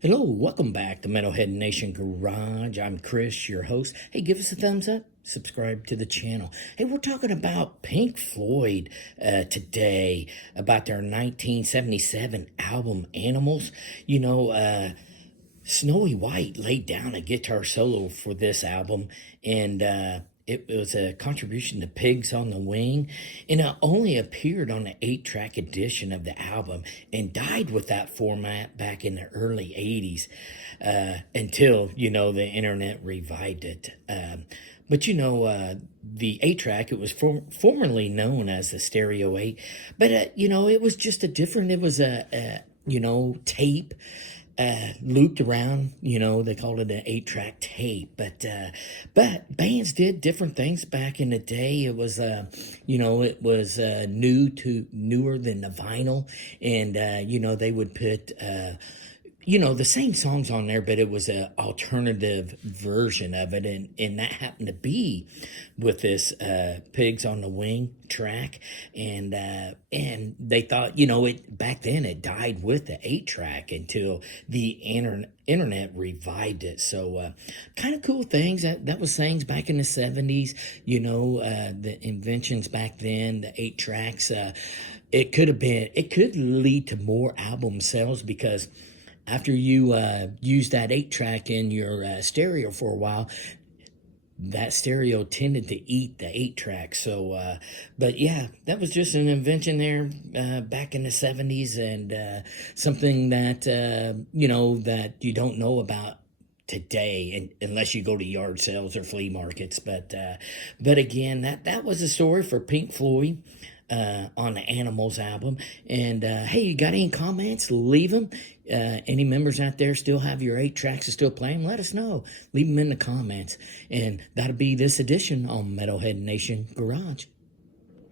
Hello, welcome back to Metalhead Nation Garage. I'm Chris, your host. Hey, give us a thumbs up, subscribe to the channel. Hey, we're talking about Pink Floyd today, about their 1977 album Animals. Snowy White laid down a guitar solo for this album, and it was a contribution to Pigs on the Wing, and it only appeared on the 8-track edition of the album and died with that format back in the early 80s until, the internet revived it. But the 8-track, it was formerly known as the Stereo 8, but, it was just it was a tape looped around. They called it an 8-track tape. But bands did different things back in the day. It was newer than the vinyl, and they would put the same songs on there, but it was an alternative version of it, and that happened to be with this Pigs on the Wing track, and they thought, it back then it died with the 8-track until the internet revived it. So kind of cool things that was things back in the 70s. The inventions back then, the 8 tracks. It could lead to more album sales, because after you use that 8-track in your stereo for a while, that stereo tended to eat the 8-track. So, but yeah, that was just an invention there back in the 70s, and something that, that you don't know about today, and unless you go to yard sales or flea markets. But again, that was a story for Pink Floyd on the Animals album. And hey, you got any comments? Leave them. Any members out there still have your 8 tracks and still play them? Let us know. Leave them in the comments. And that'll be this edition on Metalhead Nation Garage.